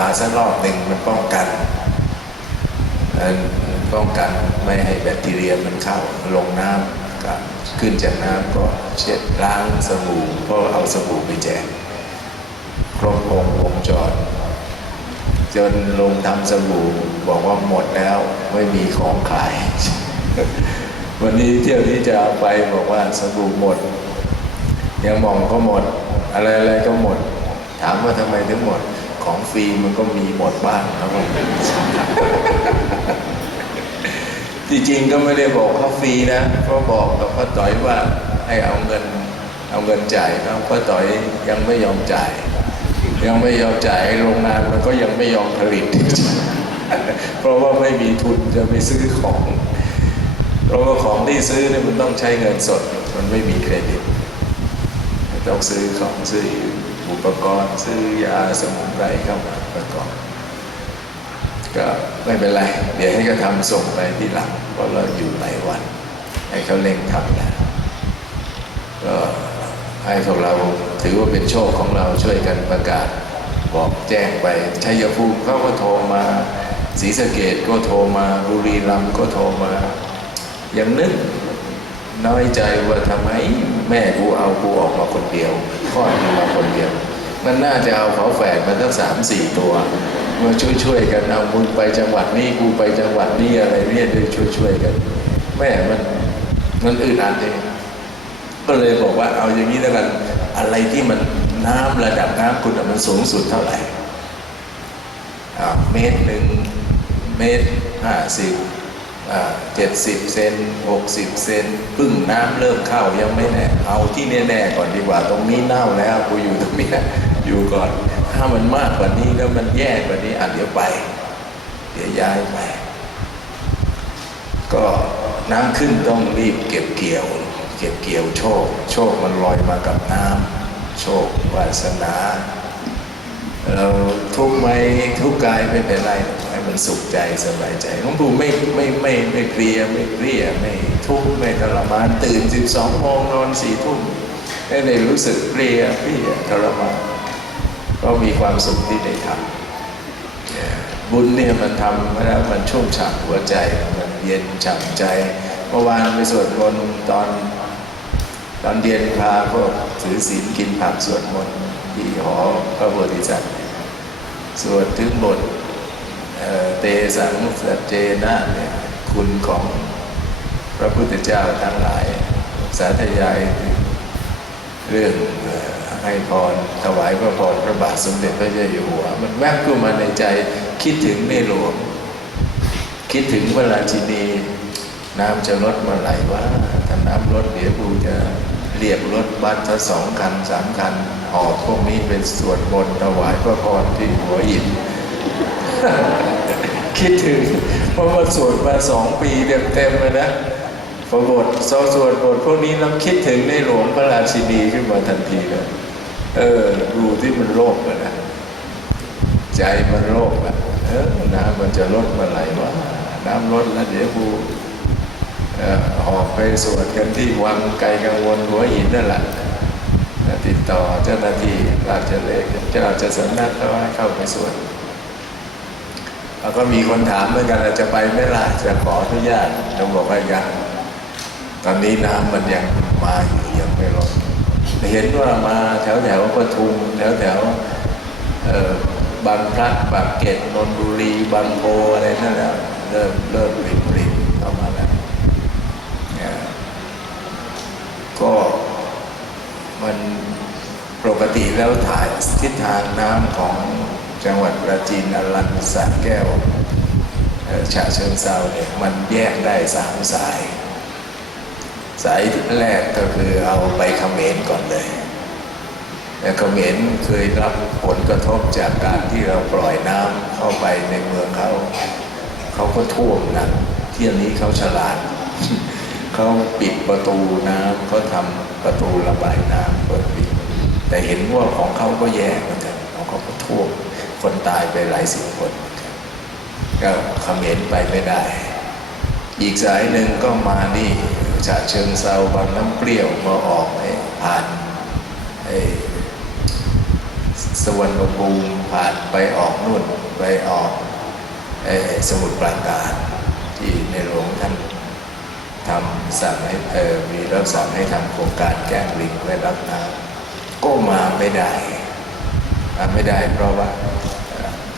าสักรอบหนึ่งมันป้องกันป้องกันไม่ให้แบคทีเรียมันเข้าลงน้ำก็ขึ้นจากน้ำก็เช็ดล้างสบู่เพราะเอาสบู่ไปแจกครบวงวงจรจนลงทำสบู่บอกว่าหมดแล้วไม่มีของขาย วันนี้เที่ยวนี้จะเอาไปบอกว่าสบู่หมดยังมองก็หมด อะไรอะไรก็หมด ถามว่าทำไมถึงหมด ของฟรีมันก็มีหมดบ้างครับผมที่จริงก็ไม่ได้บอกเขาฟรีนะก็บอกกับป้าต่อยว่าให้เอาเงินเอาเงินจ่ายเขาป้าต่อยยังไม่ยอมจ่าย ยังไม่ยอมจ่ายไอ้โรงงานมันก็ยังไม่ยอมผลิต เพราะว่าไม่มีทุนจะไปซื้อของ เพราะว่าของที่ซื้อเนี่ยมันต้องใช้เงินสด มันไม่มีเครดิตต้องซื้อของซื้อ อุปกรณ์ซื้อยาสมุนไพรเข้ามาประกอบก็ไม่เป็นไร เดี๋ยวให้เขาทำส่งไปที่หลังเพราะเราอยู่หลายวัน ให้เขาเร่งทำนะก็ให้พวกเราถือว่าเป็นโชคของเราช่วยกันประกาศ บอกแจ้งไปชัยภูมิเขาก็โทรมาศรีสะเกดก็โทรมาบุรีรัมย์ก็โทรมายังนึกน้อยใจว่าทำไมแม่กูเอากูออกมาคนเดียว คลอดกูมาคนเดียว มันน่าจะเอาเขาแฝดมาตั้งสามสี่ตัวมาช่วยๆกันเอามึงไปจังหวัดนี้กูไปจังหวัดนี้อะไรเนี่ยด้วยช่วยๆกัน แม่มันมันอึดอัดเองก็เลยบอกว่าเอาอย่างนี้แล้วกันอะไรที่มันน้ำระดับน้ำคุณมันสูงสุดเท่าไหร่เมตรหนึ่งเมตรห้าสิบ เจ็ดสิบเซนหกสิบเซนพึ่งน้ำเริ่มเข้ายังไม่แน่ เอาที่แน่ๆก่อนดีกว่า ตรงนี้เน่าแล้วกูอยู่ตรงนี้อยู่ก่อน ถ้ามันมากกว่านี้แล้วมันแย่กว่านี้อะเดี๋ยวไป เดี๋ยวย้ายไป ก็น้ำขึ้นต้องรีบเก็บเกี่ยว เก็บเกี่ยวโชค โชคมันลอยมากับน้ำโชควาสนาเราทุกไหมทุกกายไม่เป็นไร มันสุขใจสบายใจหลวงปู่ไม่ไม่ไม่ไม่เพลียไม่เพลียไม่ทุกข์ไม่ทรมานตื่นสิบสองโมงนอนสี่ทุ่มไม่ได้รู้สึกเพลียเพลียทรมานก็มีความสุขที่ได้ทำบุญเนี่ยมันทำแล้วมันชุ่มฉ่ำหัวใจมันเย็นฉ่ำใจเมื่อวานไปสวดมนต์ตอนตอนเย็นพาพวกถือศีลกินผักสวดมนต์ที่หอพระโพธิสัตว์สวดถึงบท เตสังสเจนะเนี่ยคุณของพระพุทธเจ้าทั้งหลาย สาธยายเรื่องให้พรถวายพระพรพระบาทสมเด็จพระเจ้าอยู่หัว มันแวบขึ้นมาในใจคิดถึงในหลวง คิดถึงพระราชินีน้ำจะลดมื่อไหร่วะถ้าน้ำลดเดี๋ยวกูจะเรียกรถบัสสักสองคันสามคันหอบพวกนี้เป็นส่วดมนถวายพระพรที่หัวหิน คิดถึง เพราะว่าสวดมาสองปีเต็มๆเลยนะพอบทสอสวดบทพวกนี้เราคิดถึงในหลวงพระราชินีขึ้นมาทันทีเลยเออดูที่มันโลภอะนะใจมันโลภอะเออน้ำมันจะลดเมื่อไหร่วะน้ำลดแล้วเดี๋ยวกูออกไปสวดกันที่วังไกลกังวลหัวหินนั่นแหละติดต่อเจ้าหน้าที่ราชเลขเจ้าราชสำนักเขาให้เข้าไปสวด แล้วก็มีคนถามเหมือนกันว่าจะไปไม่ล่ะจะขออนุญาตต้องบอกว่ายังตอนนี้น้ำมันยังมาอยู่ยังไม่ลดเห็นว่ามาแถวแถวปทุมแถวแถวบางพลัดบางเกตนนบุรี บางโพอะไรนั่นแหละเริ่มเริ่มริมริมเข้ามาแล้วก็มันปกติแล้วถ่ายทิศทางน้ำของ จังหวัดปราจีนอรันสระแก้วฉะเชิงเซาเนี่ยมันแยกได้สามสาย สายแรกก็คือเอาไปเขมรก่อนเลยแต่เขมรเคยรับผลกระทบจากการที่เราปล่อยน้ำเข้าไปในเมืองเขาเขาก็ท่วมหนักเที่ยวนี้เขาฉลาดเขาปิดประตูน้ำเขาทำประตูระบายน้ำเปิดปิด แต่เห็นว่าของเขาก็แย่เหมือนกันของเขาก็ท่วม คนตายไปหลายสิบคน ก็เขมรไปไม่ได้ อีกสายหนึ่งก็มานี่ฉะเชิงเซาบางน้ำเปรี้ยวมาออกไอ้ผ่านไอ้สวรรณภูมิผ่านไปออกนู่นไปออกเอ่อสมุทรปราการ ที่ในหลวงท่านทำสั่งให้เออมีรับสั่งให้ทำโครงการแก้ลิงไว้รับน้ำก็มาไม่ได้มาไม่ได้เพราะว่า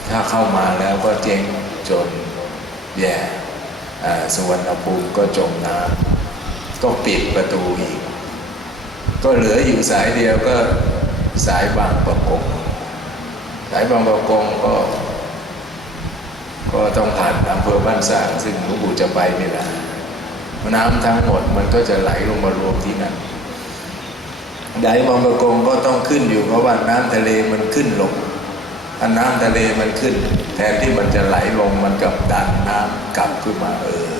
ถ้าเข้ามาแล้วก็เจ๊งจนแย่สุวรรณภูมิก็จมน้ำก็ปิดประตูอีก ก็เหลืออยู่สายเดียวก็สายบางประกงสายบางประกงก็ ก็ต้องผ่านอำเภอบ้านสร้างซึ่งหลวงปู่จะไปไม่ได้น้ำทั้งหมดมันก็จะไหลลงมารวมที่นั่นไดบางประกงก็ต้องขึ้นอยู่เพราะว่าน้ำทะเลมันขึ้นลง ถ้าน้ำทะเลมันขึ้น แทนที่มันจะไหลลงมันกลับดันน้ำกลับขึ้นมาเออ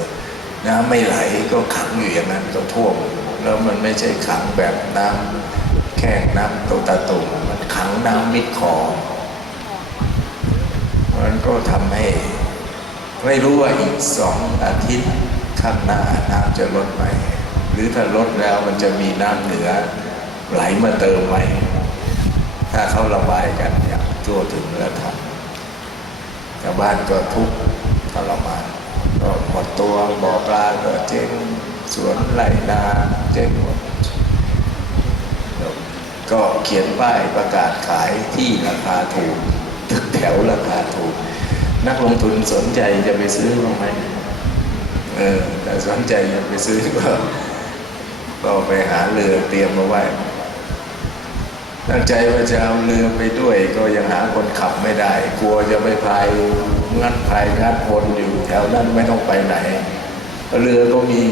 น้ำไม่ไหลก็ขังอยู่อย่างนั้นก็ท่วม แล้วมันไม่ใช่ขังแบบน้ำแค่น้ำโตตาตุ่มมันขังน้ำมิดคอมันก็ทำให้ ไม่รู้ว่าอีกสองอาทิตย์ข้างหน้าน้ำจะลดไหม หรือถ้าลดแล้วมันจะมีน้ำเหนือไหลมาเติมไหมถ้าเขาระบายกัน ทั่วถึงแล้วทำชาวบ้านก็ทุกข์ทรมานก็หมดตัวบ่อปลาก็เจ๊งสวนไรนาเจ๊งหมดก็เขียนป้ายประกาศขายที่ราคาถูกตึกแถวราคาถูก นักลงทุนสนใจจะไปซื้อบ้างไหมเออแต่สนใจจะไปซื้อก็ก็ไปหาเรือเตรียมมาไว้ ตั้งใจว่าจะเอาเรือไปด้วย ก็ยังหาคนขับไม่ได้ กลัวจะไปพายงัดพายงัดวนอยู่แถวนั้นไม่ต้องไปไหนเรือก็มี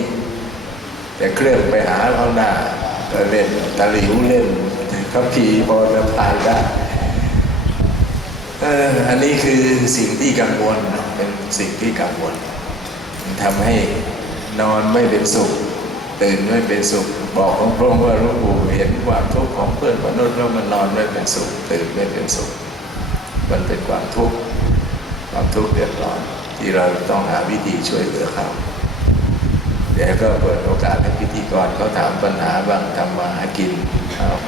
แต่เครื่องไปหาเขาหน้าเล่นตะหลิวเล่นเขาขี่พอจะพายได้เอออันนี้คือสิ่งที่กังวลเป็นสิ่งที่กังวลทำให้นอนไม่เป็นสุข ตื่นไม่เป็นสุข บอกของพระองค์ว่าหลวงปู่เห็นความทุกข์ของเพื่อนมนุษย์แล้วมันนอนไม่เป็นสุขตื่นไม่เป็นสุข มันเป็นความทุกข์ความทุกข์เดือดร้อนที่เราต้องหาวิธีช่วยเหลือเขาเดี๋ยวก็เปิดโอกาสให้พิธีกรเขาถามปัญหาบ้างทำมาหากิน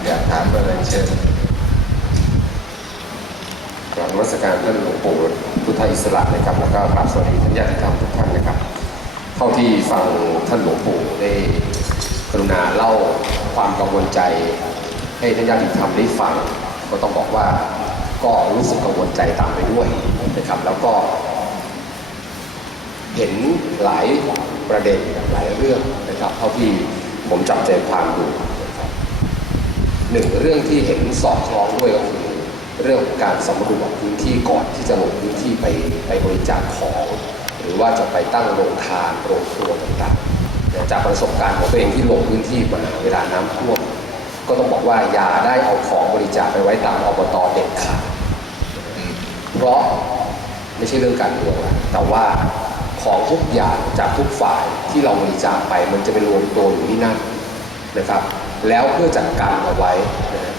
อยากถามอะไรเชิญกราบนมัสการท่านหลวงปู่พุทธอิสระนะครับแล้วก็กราบสวัสดีท่านญาติธรรมทุกท่านนะครับ เท่าที่ฟังท่านหลวงปู่ได้ รุณาเล่าความกังวลใจ ให้ท่านญาติธรรมได้ฟัง ก็ต้องบอกว่าก็รู้สึกกังวลใจตามไปด้วยนะครับ แล้วก็ เห็นหลายประเด็นหลายเรื่องนะครับ เท่าที่ผมจับใจความดูหนึ่งเรื่องที่เห็นสอดคล้องด้วยก็คือเรื่องของการสำรวจพื้นที่ก่อนที่จะลงพื้นที่ไปไปบริจาคของ หรือว่าจะไปตั้งโรงทานโรงครัวต่างๆ จากประสบการณ์ของตัวเองที่ลงพื้นที่มาเวลาน้ำท่วม ก็ต้องบอกว่าอย่าได้เอาของบริจาคไปไว้ตามอบตเด็ดขาดเพราะไม่ใช่เรื่องการเมืองแต่ว่าของทุกอย่างจากทุกฝ่ายที่เราบริจาคไปมันจะไปรวมตัวอยู่ที่นั่นนะครับ แล้วเพื่อจัดการเอาไว้นะ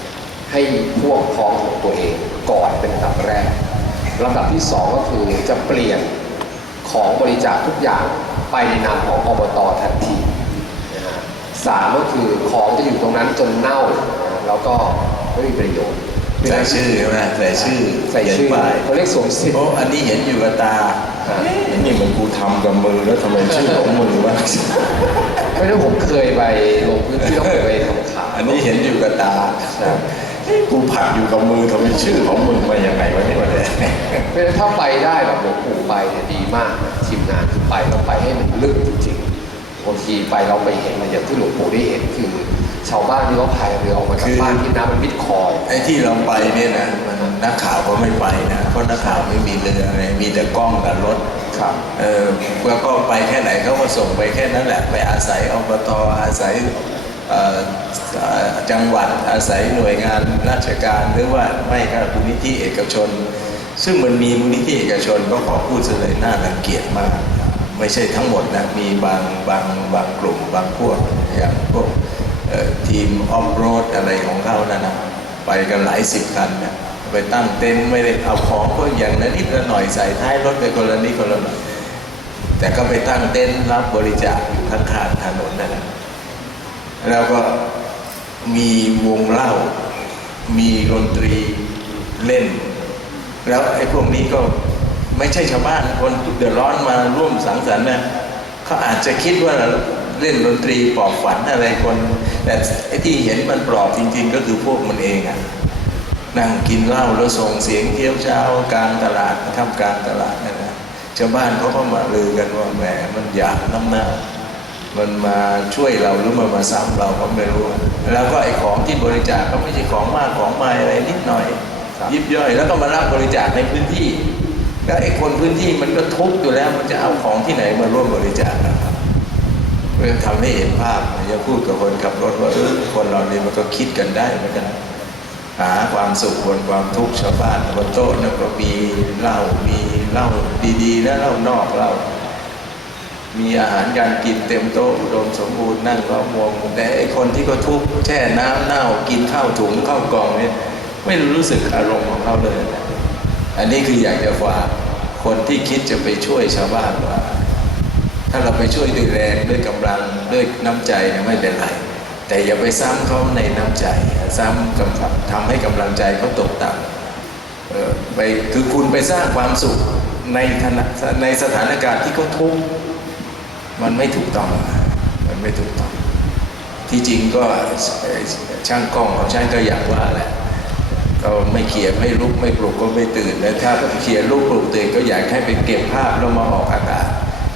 ให้พวกพ้องของตัวเองก่อนเป็นลำดับแรกลำดับที่สองก็คือจะเปลี่ยนของบริจาคทุกอย่าง ไปในนามของอบตทันทีนะฮะสามก็คือของจะอยู่ตรงนั้นจนเน่านะแล้วก็ไม่มีประโยชน์ใส่ชื่อใช่ไหมใส่ชื่อใส่ชื่อเขียนป้ายเขาเรียกสวมสิทธิ์โอ้อันนี้เห็นอยู่กับตาอ่าเอ๊ะนี่เหมือนกูทำกับมือแล้วทำไมชื่อของมือวะ ไม่ได้ผมเคยไปลงพื้นที่ต้องไปทำข่าว อันนี้เห็นอยู่กับตาใช่เอ๊ะ กูผัดอยู่กับมือทำไมชื่อของมึงมาอย่างไงวะเนี่ยเพราะฉะนั้นถ้าไปได้แบบหลวงปู่ไปเนี่ยดีมากนะทีมงานคือไปต้องไปให้มันลึกจริงๆบางทีไปเราไปเห็นมันอย่างที่หลวงปู่ได้เห็นคือชาวบ้านที่เขาพายเรือออกมาจากบ้านที่น้ำมันมิดคอย ไอ้ที่เราไปเนี่ยนะมันนักข่าวก็ไม่ไปนะเพราะนักข่าวไม่มีเรืออะไรมีแต่กล้องกับรถครับเออแล้วก็ไปแค่ไหนเขาก็ส่งไปแค่นั้นแหละไปอาศัยอบตอาศัยเอ่อเอ่อ จังหวัดอาศัยหน่วยงานราชการหรือว่าไม่ก็มูลนิธิเอกชน ซึ่งมันมีมูลนิธิเอกชนก็ขอพูดเลยน่ารังเกียจมาก ไม่ใช่ทั้งหมดนะมีบางบางบางกลุ่มบางพวกอย่างพวกทีมออฟโรดอะไรของเขานะนะไปกันหลายสิบคันนะไปตั้งเต็นท์ไม่ได้เอาของก็อย่างละนิดละหน่อยใส่ท้ายรถไปคนละนิดคนละหน่อยแต่ก็ไปตั้งเต็นท์รับบริจาคอยู่ข้างๆถนนนั่นแหละ แล้วก็มีวงเล่า มีดนตรีเล่น แล้วไอ้พวกนี้ก็ไม่ใช่ชาวบ้านคนเดือดร้อนมาร่วมสังสรรค์นะเขาอาจจะคิดว่าเล่นดนตรีปลอบฝันอะไรคน แต่ไอ้ที่เห็นมันปลอบจริง ๆ ก็คือพวกมันเองอะนั่งกินเหล้าแล้วส่งเสียงเที่ยวเช้ากลางตลาดท่ามกลางตลาดนั่นนะชาวบ้านเขาก็มาลือกันว่าแหมมันอยากน้ำหน้า มันมาช่วยเราหรือมันมาซ้ำเราก็ไม่รู้ แล้วก็ไอ้ของที่บริจาคก็ไม่ใช่ของมากของไม่อะไรนิดหน่อย ยิบย่อยแล้วก็มารับบริจาคในพื้นที่แล้วไอ้คนพื้นที่มันก็ทุกข์อยู่แล้วมันจะเอาของที่ไหนมาร่วมบริจาคนะครับเพื่อทำให้เห็นภาพอย่าพูดกับคนขับรถว่าเออคนเรานี่มันก็คิดกันได้เหมือนกันหาความสุขบนความทุกข์ชาวบ้านบนโต๊ะนั่นก็มีเหล้ามีเหล้าดีๆ และเหล้านอกเหล้า มีอาหารการกินเต็มโต๊ะอุดมสมบูรณ์นั่งล้อมวงแต่ไอคนที่ก็ทุกข์แช่น้ำเน่ากินข้าวถุงข้าวกล่องเนี่ยไม่รู้สึกอารมณ์ของเขาเลยนะอันนี้คืออยากจะฝากคนที่คิดจะไปช่วยชาวบ้านว่า ถ้าเราไปช่วยด้วยแรงด้วยกำลังด้วยน้ำใจเนี่ยไม่เป็นไร แต่อย่าไปซ้ำเขาในน้ำใจ ซ้ำกำลังทำให้กำลังใจเขาตกต่ำไปคือคุณไปสร้างความสุขในในสถานการณ์ที่เขาทุกข์ มันไม่ถูกต้อง มันไม่ถูกต้อง ที่จริงก็ช่างกล้องของช่างก็อยากว่าแหละก็ไม่เขียนไม่ลุกไม่ปลุกก็ไม่ตื่นแล้วถ้าเขียนลุกปลุกตื่นก็อยากให้ไปเก็บภาพแล้วมาออกอากาศ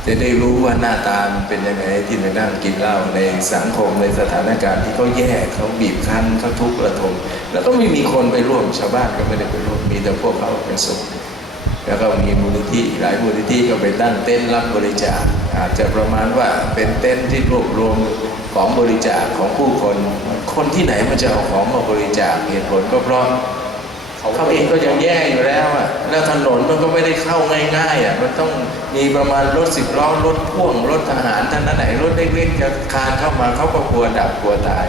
จะได้รู้ว่าหน้าตามเป็นยังไงที่ไปนั่งกินเหล้าในสังคมในสถานการณ์ที่เขาแย่เขาบีบคั้นเขาทุกข์ระทมแล้วก็ไม่มีคนไปร่วมชาวบ้านก็ไม่ได้ไปร่วมมีแต่พวกเขาเป็นสุข แล้วก็มีมูลนิธิหลายมูลนิธิก็ไปตั้งเต็นท์รับบริจาคอาจจะประมาณว่าเป็นเต็นท์ที่รวบรวมของบริจาคของผู้คน คนที่ไหนมันจะเอาของมาบริจาคเหตุผลก็เพราะเขาเองก็ยังแย่อยู่แล้วอะแล้วถนนมันก็ไม่ได้เข้าง่ายๆอะมันต้องมีประมาณรถสิบล้อรถพ่วงรถทหารท่านนั้นไหนรถเล็กๆจะคานเข้ามาเขาก็กลัวดับกลัวตาย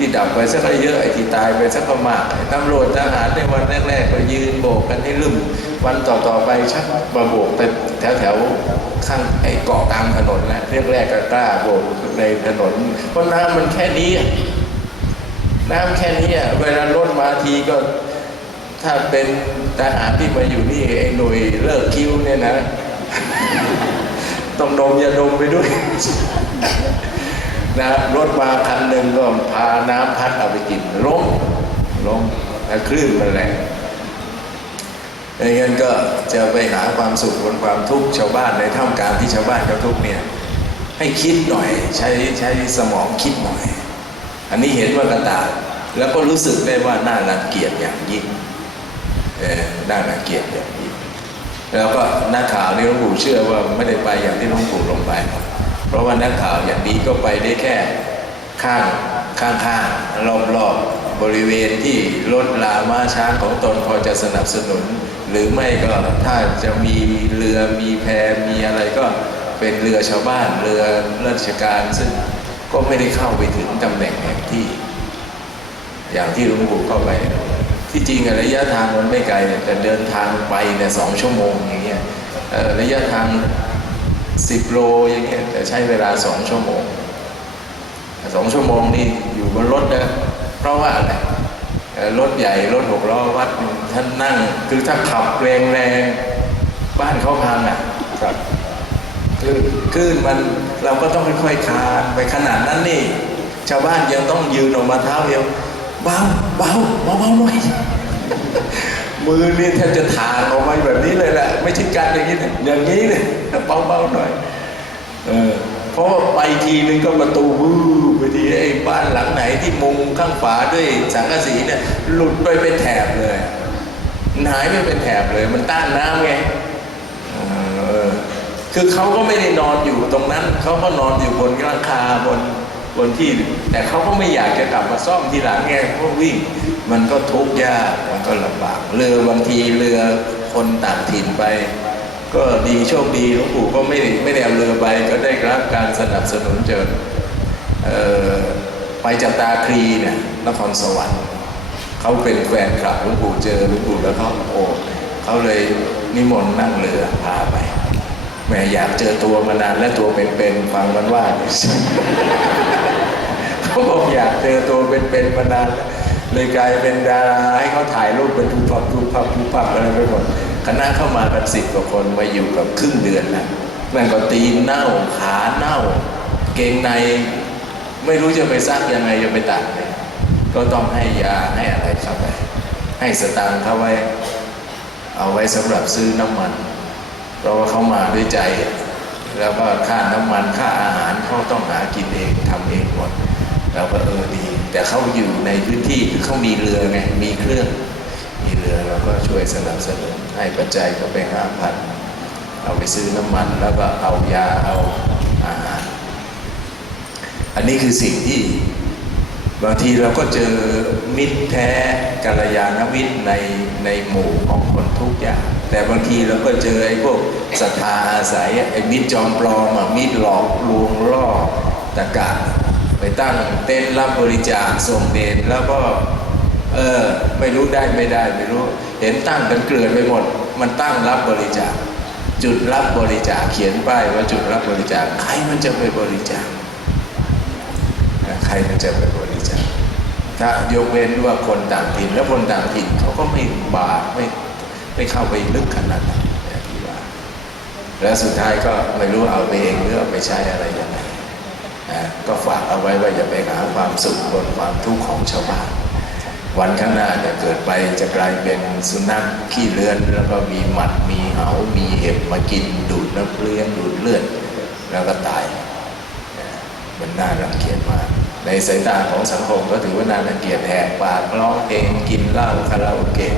ที่ดับไปสักเยอะไอ้ที่ตายไปสักก็มากไอ้ตำรวจทหารในวันแรกๆ ก็ยืนโบกกันให้ลืมวันต่อๆไปชักมาโบกไปแถวๆข้างไอ้เกาะกลางถนนแหละแรกก็กล้าโบกในถนนเพราะน้ำมันแค่นี้ น้ำแค่นี้เวลารถมาทีก็ถ้าเป็นทหารที่มาอยู่นี่ไอ้หน่วยเลิกคิ้วเนี่ยนะ ต้องดมยาดมไปด้วย นะรถมาคันหนึ่งก็พาน้ำพัดเอาไปกินล้มล้มคลื่นมันแรงอย่างนั้นก็จะไปหาความสุขบนความทุกข์ชาวบ้านในท่ามกลางที่ชาวบ้านเขาทุกข์เนี่ยให้คิดหน่อยใช้ใช้สมองคิดหน่อย อันนี้เห็นว่ากระตายแล้วก็รู้สึกได้ว่าน่ารังเกียจอย่างยิ่งเออน่ารังเกียจอย่างยิ่งแล้วก็นักข่าวนี่หลวงปู่เชื่อว่าไม่ได้ไปอย่างที่หลวงปู่ลงไป เพราะว่านักข่าวอย่างนี้ก็ไปได้แค่ข้างข้างข้างรอบรอบบริเวณที่รถลาม้าช้างของตนพอจะสนับสนุน หรือไม่ก็ถ้าจะมีเรือมีแพมีอะไรก็เป็นเรือชาวบ้านเรือราชการซึ่งก็ไม่ได้เข้าไปถึงตำแหน่งแห่งที่ อย่างที่หลวงปู่เข้าไปที่จริงระยะทางมันไม่ไกลเนี่ยแต่เดินทางไปเนี่ยสองชั่วโมงอย่างเงี้ยระยะทาง สิบโลอย่างเงี้ยแต่ใช้เวลาสองชั่วโมงสองชั่วโมงนี่อยู่บนรถนะเพราะว่าอะไรเอ่อรถใหญ่รถหกล้อวัดหนึ่งท่านนั่ง คือถ้าขับแรงแรงๆบ้านเขาพังอะครับคือคลื่นมันเราก็ต้องค่อยๆคลานไปขนาดนั้นนี่ ชาวบ้านยังต้องยืนออกมาเท้าเดียวเบาเบาเบาเบาหน่อย มือนี่แทบจะถางออกมาแบบนี้เลยแหละไม่ใช่กันอย่างนี้นะอย่างนี้เลยเบาเบาหน่อยเออเพราะว่าไปทีนึงก็ประตูวื้อไปทีไอ้บ้านหลังไหนที่มุงข้างฝาด้วยสังกะสีเนี่ยหลุดไปเป็นแถบเลยหายไปเป็นแถบเลยมันต้านน้ำไงเออคือเขาก็ไม่ได้นอนอยู่ตรงนั้น เขาก็นอนอยู่บนหลังคาบน บนที่แต่เขาก็ไม่อยากจะกลับมาซ่อมทีหลังไงเพราะวิ่ง มันก็ทุกข์ยากมันก็ลำบากเรือบางทีเรือคนต่างถิ่นไป ก็ดีโชคดีหลวงปู่ก็ไม่ได้ไม่ได้เอาเรือไปก็ได้รับการสนับสนุนเจอไปจากตาคลีเนี่ยนครสวรรค์เขาเป็นแฟนคลับหลวงปู่เจอหลวงปู่แล้วเขาโอ้เขาเลยนิมนต์นั่งเรือพาไป แม่อยากเจอตัวมานานและตัวเป็นๆฟังมันว่าเขาบอกอยากเจอตัวเป็นๆมานานเลยกลายเป็นดาราให้เขาถ่ายรูปเป็นทุบพับทุบพับทุบพับอะไรไปหมดคณะเข้ามากันสิบกว่าคนมาอยู่กับครึ่งเดือนนะแม่งก็ตีนเน่าขาเน่า เกงในไม่รู้จะไปซักยังไงจะไปตัดเนี่ยก็ต้องให้ยาให้อะไรเข้าไปให้สตางค์เข้าไว้ เอาไว้สำหรับซื้อน้ำมัน เพราะว่าเขามาด้วยใจ แล้วก็ค่าน้ำมันค่าอาหารเขาต้องหากินเองทำเองหมดเราก็เออดี แต่เขาอยู่ในพื้นที่คือเขามีเรือไงมีเครื่อง มีเรือเราก็ช่วยสนับสนุนให้ปัจจัยก็ไปห้าพันเอาไปซื้อน้ำมันแล้วก็เอายาเอาอาหาร อันนี้คือสิ่งที่บางทีเราก็เจอมิตรแท้กัลยาณมิตรในในหมู่ของคนทุกอย่าง แต่บางทีเราก็เจอไอ้พวกศรัทธาอาศัยไอ้มิตรจอมปลอมมิตรหลอกลวงล่อตะกะไปตั้งเต้นรับบริจาคส่งเดชแล้วก็เออไม่รู้ได้ไม่ได้ไม่รู้ เห็นตั้งกันเกลื่อนไปหมด มันตั้งรับบริจาค จุดรับบริจาคเขียนป้ายว่าจุดรับบริจาคใครมันจะไปบริจาคใครมันจะไปบริจาคถ้ายกเว้นว่าคนต่างถิ่นแล้วคนต่างถิ่นเขาก็ไม่บาปไม่ ไม่เข้าไปลึกขนาดนั้นที่ว่า แล้วสุดท้ายก็ไม่รู้เอาไปเองหรือเอาไปใช้อะไรยังไงก็ฝากเอาไว้ว่าอย่าไปหาความสุขบนความทุกข์ของชาวบ้านวันข้างหน้าจะเกิดไปจะกลายเป็นสุนัขขี้เลือน แล้วก็มีหมัดมีเหา มีเห็บมากินดูดน้ำเลี้ยงดูดเลือดแล้วก็ตายมันน่ารังเกียจมาก ในสายตาของสังคมก็ถือว่าน่ารังเกียจแหกปากร้องเพลงกินเหล้าคาราโอเกะ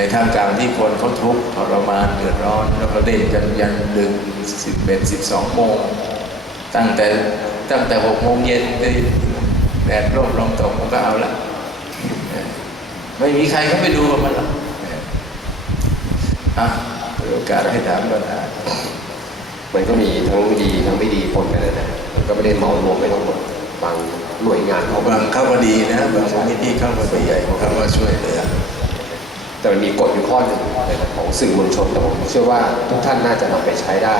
ในท่ามกลางที่คนเขาทุกข์ทรมานเดือดร้อน แล้วก็เล่นกันยันดึกสิบเอ็ดสิบสองโมง ตั้งแต่ตั้งแต่หกโมงเย็นไปแดดร่มลมตกมันก็เอาละไม่มีใครเขาไปดูกับมันหรอกอะเปิดโอกาสให้ถามปัญหามันก็มีทั้งดีทั้งไม่ดีปนกันนะนะมันก็ไม่ได้เหมารวมไปทั้งหมดบางหน่วยงานเขาบางเข้ามาดีนะบางมูลนิธิเข้ามาดีใหญ่เขามาช่วยเหลือ แต่มันมีกฎอยู่ข้อหนึ่งของสื่อมวลชนแต่ผมเชื่อว่าทุกท่านน่าจะนำไปใช้ได้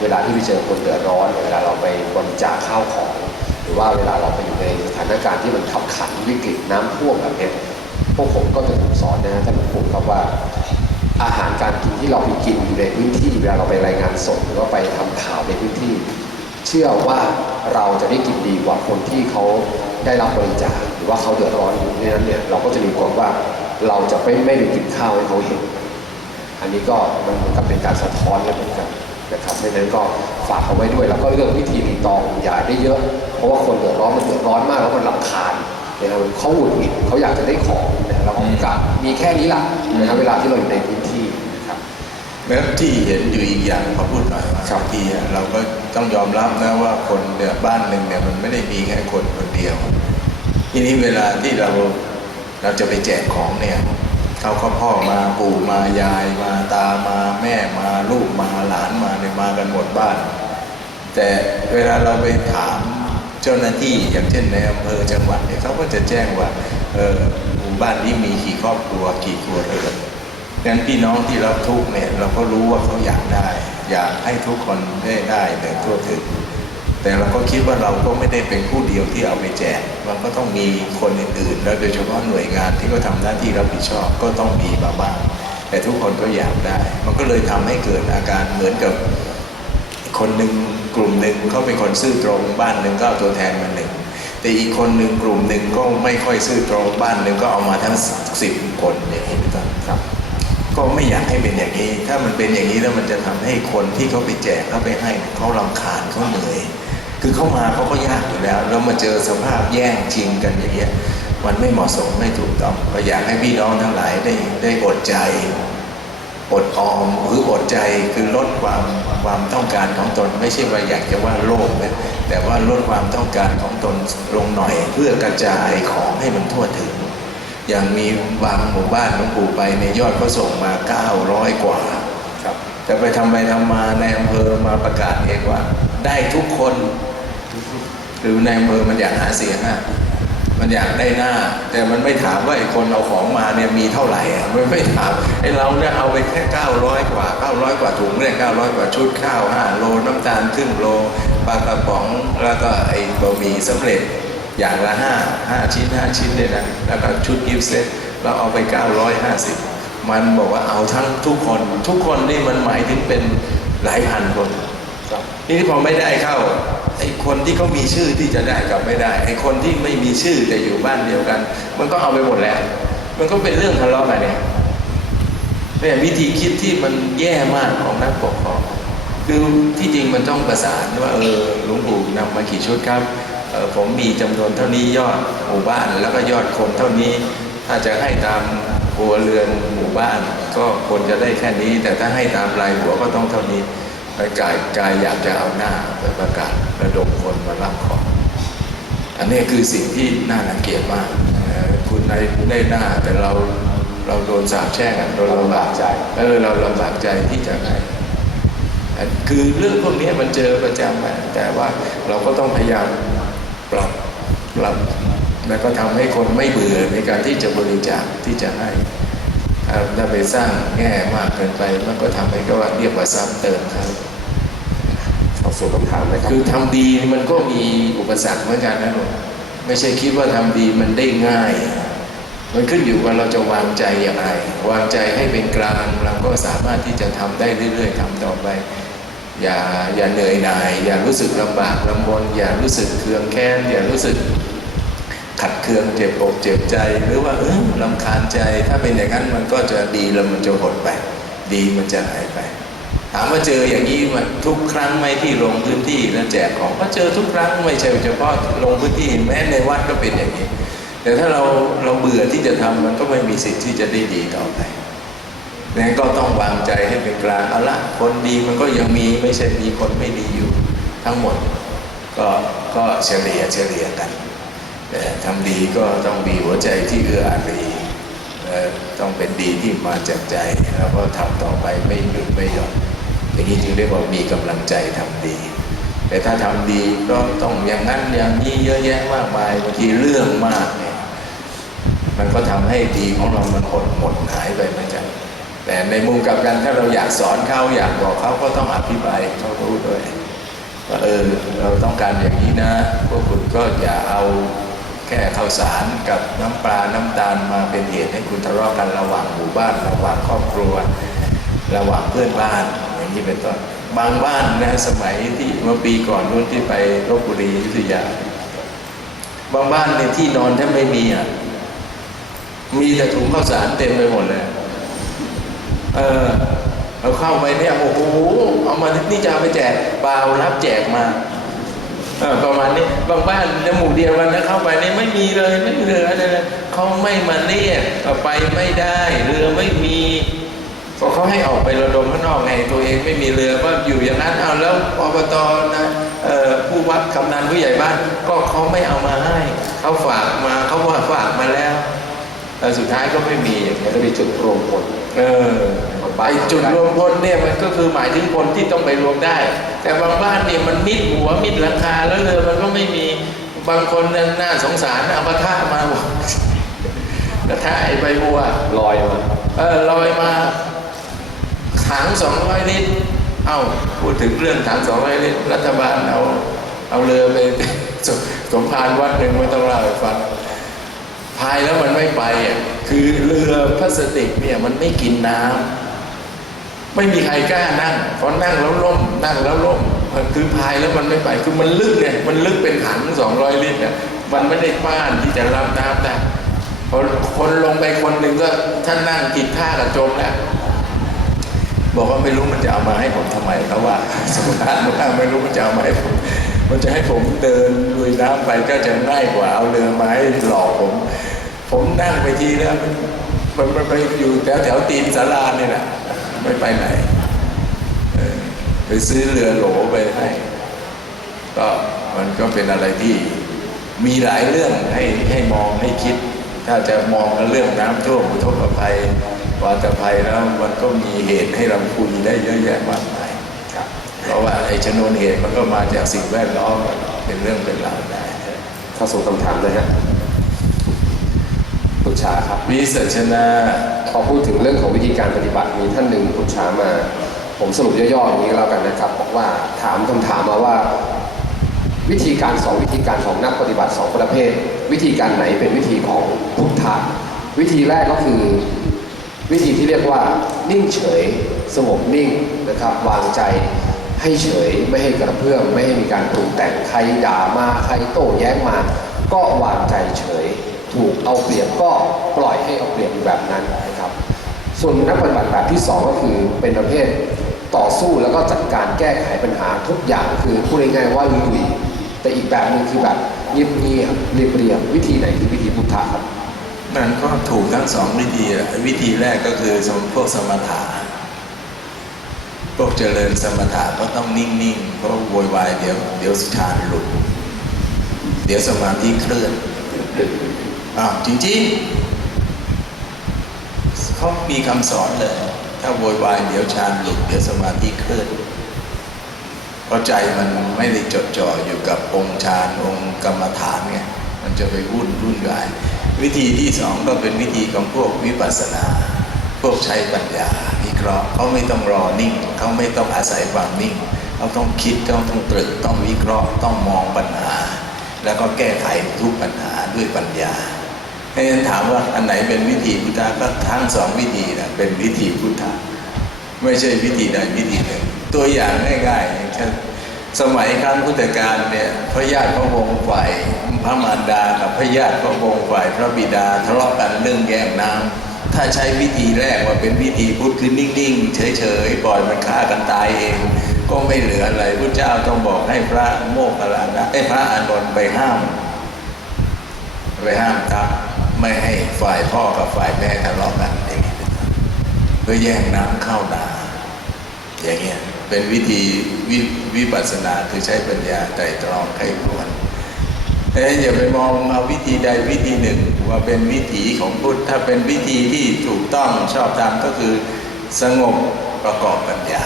เวลาที่ไปเจอคนเดือดร้อน เวลาเราไปบริจาคข้าวของ หรือว่าเวลาเราไปอยู่ในสถานการณ์ที่มันขับขันวิกฤตน้ำท่วมแบบนี้พวกผมก็จะถูกสอนนะท่านผู้ผมครับว่าอาหารการกินที่เราไปกินอยู่ในพื้นที่เวลาเราไปรายงานสดหรือว่าไปทำข่าวในพื้นที่ เชื่อว่าเราจะได้กินดีกว่าคนที่เขาได้รับบริจาคหรือว่าเขาเดือดร้อนอยู่ในนั้นเนี่ยเราก็จะมีความว่า เราจะไม่ไม่ไปกินข้าวให้เขาเห็น อันนี้ก็มันเหมือนกับเป็นการสะท้อนกันเหมือนกันนะครับเพราะฉะนั้นก็ฝากเอาไว้ด้วย แล้วก็เรื่องวิธีรีตองอย่าได้เยอะ เพราะว่าคนเดือดร้อนมันเดือดร้อนมากแล้วมันรำคาญนะครับเขาหงุดหงิดเขาอยากจะได้ของนะเราก็กะมีแค่นี้แหละนะครับเวลาที่เราอยู่ในพื้นที่นะครับแล้วที่เห็นอยู่อีกอย่างขอพูดหน่อยว่าครับบางทีอะเราก็ต้องยอมรับนะว่าคนเนี่ยบ้านหนึ่งเนี่ยมันไม่ได้มีแค่คนคนเดียว ทีนี้เวลาที่เรา เราจะไปแจกของเนี่ยเขาก็พ่อมาปู่มายายมาตามาแม่มาลูกมาหลานมาเนี่ยมากันหมดบ้าน แต่เวลาเราไปถามเจ้าหน้าที่อย่างเช่นในอำเภอจังหวัดเนี่ยเขาก็จะแจ้งว่าเออหมู่บ้านนี้มีกี่ครอบครัวกี่ครัวเรือนงั้นพี่น้องที่รับทุกเนี่ยเราก็รู้ว่าเขาอยากได้ อยากให้ทุกคนได้ได้แต่ทั่วถึง แต่เราก็คิดว่าเราก็ไม่ได้เป็นผู้เดียวที่เอาไปแจกมันก็ต้องมีคนอื่นๆ แล้วโดยเฉพาะหน่วยงานที่เขาทำหน้าที่รับผิดชอบก็ต้องมีมาบ้าง แต่ทุกคนก็อยากได้ มันก็เลยทำให้เกิดอาการเหมือนกับคนหนึ่งกลุ่มหนึ่งเขาเป็นคนซื่อตรงบ้านหนึ่งก็เอาตัวแทนมาหนึ่งแต่อีกคนหนึ่งกลุ่มหนึ่งก็ไม่ค่อยซื่อตรงบ้านหนึ่งก็เอามาทั้งสิบคนอย่างนี้เป็นต้นครับ ก็ไม่อยากให้เป็นอย่างนี้ ถ้ามันเป็นอย่างนี้แล้วมันจะทำให้คนที่เขาไปแจกเขาไปให้เขารำคาญเขาเหนื่อย คือเขามาเขาก็ยากอยู่แล้ว แล้วมาเจอสภาพแย่งชิงกันอย่างเงี้ยมันไม่เหมาะสมไม่ถูกต้องก็อยากให้พี่น้องทั้งหลายได้ได้อดใจอดออมหรืออดใจคือลดความความต้องการของตน ไม่ใช่ว่าอยากจะว่าโลภนะแต่ว่าลดความต้องการของตนลงหน่อย เพื่อกระจายของให้มันทั่วถึง อย่างมีบางหมู่บ้านหลวงปู่ไปในยยอดเขาส่งมา 900 กว่าครับแต่ไปทำไปทำมาในอำเภอมาประกาศเองว่า ได้ทุกคน หรือในอำเภอมันอยากหาเสียงอะมันอยากได้หน้า แต่มันไม่ถามว่าไอ้คนเอาของมาเนี่ยมีเท่าไหร่อะมันไม่ถามไอ้เราเนี่ยเอาไปแค่900กว่า900กว่าถุงเนี่ย900กว่าชุดข้าว5โลน้ำตาลครึ่งโลปลากระป๋องแล้วก็ไอ้บะหมี่สำเร็จอย่างละห้าห้าชิ้นห้าชิ้นเลยนะแล้วก็ชุดกิฟเซ็ตเราเอาไป 950 มันบอกว่าเอาทั้งทุกคนทุกคนนี่มันหมายถึงเป็นหลายพันคนครับทีนี้พอไม่ได้เข้า ไอ้คนที่เขามีชื่อที่จะได้กับไม่ได้ไอ้คนที่ไม่มีชื่อแต่อยู่บ้านเดียวกัน มันก็เอาไปหมดแล้ว มันก็เป็นเรื่องทะเลาะกันเนี่ยเนี่ยวิธีคิดที่มันแย่มากของนักปกครองคือที่จริงมันต้องประสานว่าเออหลวงปู่นำมากี่ชุดครับเออผมมีจำนวนเท่านี้ยอดหมู่บ้านแล้วก็ยอดคนเท่านี้ ถ้าจะให้ตามหัวเรือนหมู่บ้าน ก็ควรจะได้แค่นี้ แต่ถ้าให้ตามรายหัวก็ต้องเท่านี้ แล้วกายกายอยากจะเอาหน้าไปประกาศระดมคนมารับของ อันนี้คือสิ่งที่น่ารังเกียจมาก คุณในได้หน้าแต่เราเราโดนสาปแช่งอะเราลำบากใจเออเราลำบากใจที่จะให้อันคือเรื่องพวกนี้มันเจอประจำแต่ว่าเราก็ต้องพยายามปรับปรับแล้วก็ทำให้คนไม่เบื่อในการที่จะบริจาคที่จะให้ถ้าถ้าไปสร้างแง่มากเกินไป มันก็ทำให้ก็ว่าเรียกว่าซ้ำเติมครับ เข้าสู่คำถามนะครับ คือทำดีมันก็มีอุปสรรคเหมือนกันนะหนูไม่ใช่คิดว่าทำดีมันได้ง่าย มันขึ้นอยู่ว่าเราจะวางใจอย่างไรวางใจให้เป็นกลางเราก็สามารถที่จะทำได้เรื่อย ๆทำต่อไป อย่าอย่าเหนื่อยหน่าย อย่ารู้สึกลำบากลำบนอย่ารู้สึกเคืองแค้นอย่ารู้สึกขัดเคืองเจ็บอกเจ็บใจ หรือว่าเออลำคาญใจ ถ้าเป็นอย่างนั้นมันก็จะดีแล้วมันจะหดไป ดีมันจะหายไป ถามว่าเจออย่างนี้มันทุกครั้งไหมที่ลงพื้นที่แล้วแจกของก็เจอทุกครั้งไม่ใช่เฉพาะลงพื้นที่แม้ในวัดก็เป็นอย่างนี้ แต่ถ้าเราเราเบื่อที่จะทำมันก็ไม่มีสิทธิ์ที่จะได้ดีต่อไปนั้นก็ต้องวางใจให้เป็นกลางเอาละคนดีมันก็ยังมีไม่ใช่มีคนไม่ดีอยู่ ทั้งหมดก็ก็เฉลี่ยเฉลี่ยกันแต่ทำดีก็ต้องมีหัวใจที่เอื้ออารีต้องเป็นดีที่มาจากใจแล้วก็ทำต่อไปไม่หยุดไม่หย่อน อย่างนี้จึงเรียกมีกำลังใจทำดี แต่ถ้าทำดีก็ต้องอย่างนั้นอย่างนี้เยอะแยะมากมายบางทีเรื่องมากเนี่ยมันก็ทำให้ดีของเรามันหดหมดหายไปมือนกันแต่ในมุมกลับกันถ้าเราอยากสอนเขาอยากบอกเขาก็ต้องอธิบายเขารู้ด้วยว่าเออเราต้องการอย่างนี้นะพวกคุณก็อย่าเอาแค่ข้าวสารกับน้ำปลาน้ำตาลมาเป็นเหตุให้คุณทะเลาะกันระหว่างหมู่บ้าน ระหว่างครอบครัว ระหว่างเพื่อนบ้าน อย่างนี้เป็นต้นบางบ้านนะสมัยที่เมื่อปีก่อนนู้นที่ไปลบบุรียุธยา บางบ้านในที่นอนแทบไม่มีอะมีแต่ถุงข้าวสารเต็มไปหมดเลยเออเราเข้าไปเนี่ยโอ้โหเอามานี่จะเอาไปแจกเปล่ารับแจกมาประมาณนี้บางบ้านในหมู่เดียวกันนะเข้าไปนี่ไม่มีเลยไม่เหลือเลยเขาไม่มาเรียกไปไม่ได้เรือไม่มี เพราะเขาให้ออกไประดมข้างนอกไงตัวเองไม่มีเรือก็อยู่อย่างนั้นเอาแล้วอบตนะเอ่อผู้วัดกำนันผู้ใหญ่บ้านก็เขาไม่เอามาให้เขาฝากมาเขาว่าฝากมาแล้วแต่สุดท้ายก็ไม่มีอย่างเงี้ยจะมีจุดรวมพลเออไอจุดรวมพลเนี่ยมันก็คือหมายถึงคนที่ต้องไปรวมได้ แต่บางบ้านเนี่ยมันมิดหัวมิดหลังคาแล้วเลยมันก็ไม่มีบางคนน่ะน่าสงสารเอากระทะมาบอกกระทะไอใบบัวลอยมาเออลอยมา ถังสองร้อยลิตร เอ้าพูดถึงเรื่องถังสองร้อยลิตร รัฐบาลเอาเอาเรือไปสสมภารวัดหนึ่งไม่ต้องเล่าให้ฟังพายแล้วมันไม่ไปอะคือเรือพลาสติกเนี่ยมันไม่กินน้ำไม่มีใครกล้านั่งเพราะนั่งแล้วล่มนั่งแล้วล่มมันคือพายแล้วมันไม่ไปคือมันลึกไงมันลึกเป็นถังสองร้อยลิตรเนี่ยมันไม่ได้ป้านที่จะรับน้ำได้คนลงไปคนหนึ่งก็ท่านนั่งกินท่ากับจมแล้ว บอกว่าไม่รู้มันจะเอามาให้ผมทำไมเขาว่าสมภารว่าไม่รู้มันจะเอามาให้ผมมันจะให้ผมเดินลุยน้ำไปก็จะง่ายกว่าเอาเรือไม้หลอกผม ผมนั่งไปทีแล้วมันมันไปอยู่แถวแถวตีนสาราเนี่ยแหละไม่ไปไหนเออไปซื้อเรือโหลไปให้ก็มันก็เป็นอะไรที่มีหลายเรื่องให้ให้มองให้คิด ถ้าจะมองเรื่องน้ำท่วมอุทกภัย วาตภัยแล้วมันก็มีเหตุให้เราคุยได้เยอะแยะมากมายครับเพราะว่าไอ้ชนวนเหตุมันก็มาจากสิ่งแวดล้อมเป็นเรื่องเป็นราวได้เข้าสู่คำถามนะฮะคุณชาครับวิสัชนาพอพูดถึงเรื่องของวิธีการปฏิบัติมีท่านหนึ่งคุณชามา ผมสรุปย่อๆอย่างนี้ก็แล้วกันนะครับบอกว่าถามคำถามมาว่า วิธีการสองวิธีการของนักปฏิบัติสองประเภท วิธีการไหนเป็นวิธีของพุทธะวิธีแรกก็คือ วิธีที่เรียกว่านิ่งเฉยสงบนิ่งนะครับ วางใจให้เฉยไม่ให้กระเพื่อมไม่ให้มีการปรุงแต่งใครด่ามาใครโต้แย้งมา ก็วางใจเฉย ถูกเอาเปรียบก็ปล่อยให้เอาเปรียบแบบนั้นนะครับ ส่วนนักปฏิบัติแบบที่สองก็คือเป็นประเภทต่อสู้แล้วก็จัดการแก้ไขปัญหาทุกอย่างคือพูดง่ายๆว่าลุยแต่อีกแบบหนึ่งคือแบบเงียบๆเรียบๆวิธีไหนคือวิธีพุทธะครับ มันก็ถูกทั้งสองวิธีวิธีแรกก็คือสมพวกสมถะพวกเจริญสมถะก็ต้องนิ่งๆเพราะโวยวายเดี๋ยวเดี๋ยวฌานหลุดเดี๋ยวสมาธิเคลื่อนอ้าวจริงๆเขามีคำสอนเลย ถ้าโวยวายเดี๋ยวฌานหลุดเดี๋ยวสมาธิเคลื่อนเพราะใจมันไม่ได้จดจ่ออยู่กับองค์ฌานองค์กรรมฐานไงมันจะไปวุ่นวุ่นวาย วิธีที่สองก็เป็นวิธีของพวกวิปัสสนา พวกใช้ปัญญาวิเคราะห์เขาไม่ต้องรอนิ่ง เขาไม่ต้องอาศัยความนิ่ง เขาต้องคิดเขาต้องตรึกต้องวิเคราะห์ต้องมองปัญหา แล้วก็แก้ไขทุกปัญหาด้วยปัญญาให้ฉันถามว่าอันไหนเป็นวิธีพุทธะก็ทั้งสองวิธีนะเป็นวิธีพุทธะไม่ใช่วิธีใดวิธีหนึ่ง ตัวอย่างง่ายๆอย่างเช่นสมัยครั้งพุทธกาลเนี่ยพระญาติพระวงศ์ฝ่าย พระมารดากับพระญาติพระวงศ์ฝ่ายพระบิดาทะเลาะกันเรื่องแย่งน้ำถ้าใช้วิธีแรกว่าเป็นวิธีพุทธคือนิ่งๆเฉยๆปล่อยมันฆ่ากันตายเอง ก็ไม่เหลืออะไรพระเจ้าต้องบอกให้พระโมคคัลานะไอ้พระอานนท์ไปห้าม ไปห้ามทัพไม่ให้ฝ่ายพ่อกับฝ่ายแม่ทะเลาะกันอย่างนี้เพื่อแย่งน้ำเข้านาอย่างเงี้ยเป็นวิธีววิปัสสนาคือใช้ปัญญาไตรตรองไข้คร เอ้ยอย่าไปมองเอาวิธีใดวิธีหนึ่ง ว่าเป็นวิถีของพุทธถ้าเป็นวิธีที่ถูกต้องชอบธรรมก็คือสงบประกอบปัญญา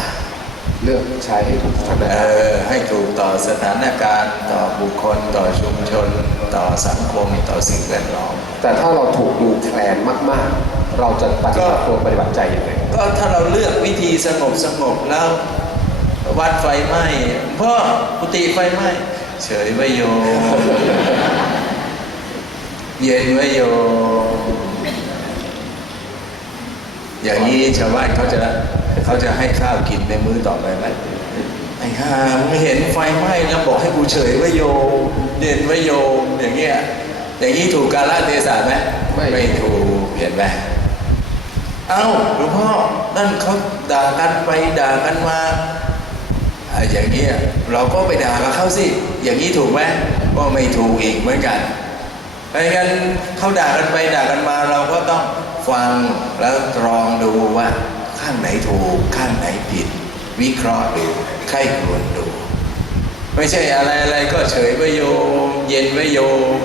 เลือกใช้ให้ถูกสถานเอการณ์อให้ถูกต่อสถานการณ์ ต่อบุคคล ต่อชุมชน ต่อสังคม ต่อสิ่งแวดล้อมแต่ถ้าเราถูกดูแคลนมาก ๆ เราจะปฏิบัติตัวปฏิบัติใจยังไงก็ถ้าเราเลือกวิธีสงบสงบแล้ววัดไฟไหม้พ่อกุฏิไฟไหม้ เฉยไว้โยมเย็นไว้โยมอย่างนี้ชาวบ้านเขาจะเขาจะให้ข้าวกินในมื้อต่อไปไหมไอ้ห่ามึงเห็นไฟไหม้แล้วบอกให้กูเฉยไว้โยมเย็นไว้โยมอย่างเงี้ยอย่างนี้ถูกกาลเทศะไหมไม่ไม่ถูกเห็นไหมเอ้าหลวงพ่อนั่นเขาด่ากันไปด่ากันมา อะอย่างเงี้ยเราก็ไปด่ากับเขาสิ อย่างนี้ถูกไหมก็ไม่ถูกอีกเหมือนกันเพราะงั้นเขาด่ากันไปด่ากันมาเราก็ต้องฟังแล้วตรองดูว่าข้างไหนถูกข้างไหนผิด วิเคราะห์ดูใครควรดู ไม่ใช่อะไรอะไรก็เฉยไว้โยม เย็นไว้โยม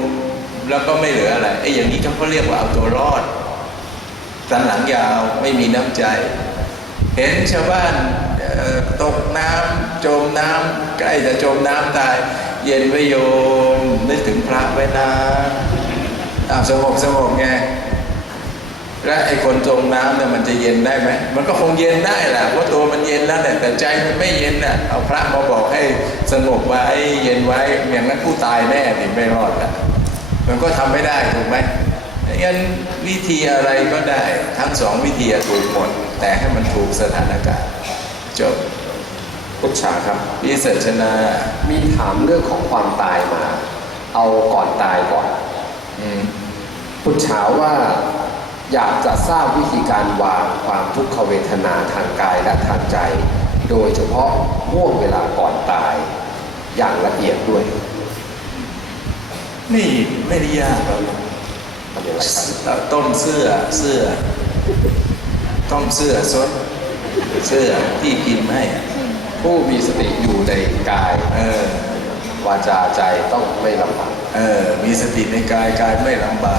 แล้วก็ไม่เหลืออะไรไอ้อย่างนี้เขาเรียกว่าเอาตัวรอดสันหลังยาวไม่มีน้ำใจ เห็นชาวบ้าน ตกน้ำจมน้ำใกล้จะจมน้ำตาย เย็นไว้โยมนึกถึงพระไว้นะอ้าวสงบสงบไงและไอ้คนจมน้ำเนี่ยมันจะเย็นได้ไหมมันก็คงเย็นได้แหละเพราะตัวมันเย็นแล้วแต่แต่ใจมันไม่เย็นน่ะเอาพระมาบอกให้สงบไว้เย็นไว้อย่างนั้นผู้ตายแน่ดิไม่รอดละมันก็ทำไม่ได้ถูกไหมงั้นวิธีอะไรก็ได้ทั้งสองวิธีถูกหมด แต่ให้มันถูกสถานการณ์ จบพุทธาครับวิสัชนามีถามเรื่องของความตายมา เอาก่อนตายก่อนอืมพุทธาว่าอยากจะทราบวิธีการวางความทุกขเวทนาทางกายและทางใจ โดยเฉพาะห่วงเวลาก่อนตาย อย่างละเอียดด้วย นี่ไม่ได้ยากหรอกทำอย่างไรครับต้มเสื้อเสื้อ ต้มเสื้อซด เสื้อที่พิมพ์ให้อะผู้มีสติอยู่ในกาย เออวาจาใจต้องไม่ลำบากเออ มีสติในกายกายไม่ลำบาก